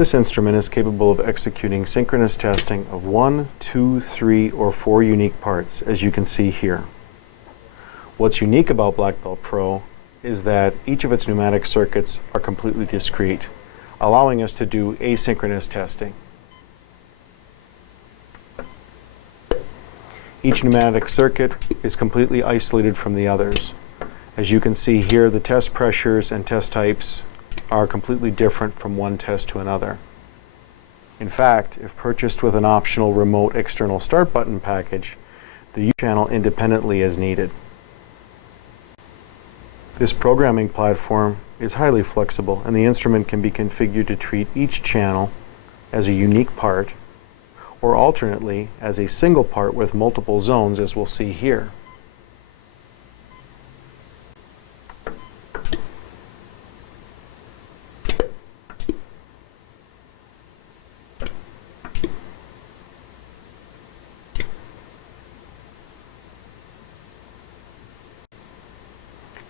This instrument is capable of executing synchronous testing of 1, 2, 3, or 4 unique parts, as you can see here. What's unique about Blackbelt Pro is that each of its pneumatic circuits are completely discrete, allowing us to do asynchronous testing. Each pneumatic circuit is completely isolated from the others. As you can see here, the test pressures and test types are completely different from one test to another. In fact, if purchased with an optional remote external start button package, the use channel independently as needed. This programming platform is highly flexible, and the instrument can be configured to treat each channel as a unique part, or alternately as a single part with multiple zones, as we'll see here.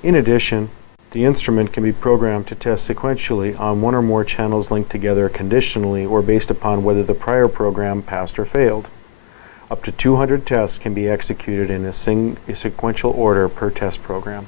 In addition, the instrument can be programmed to test sequentially on one or more channels linked together conditionally or based upon whether the prior program passed or failed. Up to 200 tests can be executed in a sequential order per test program.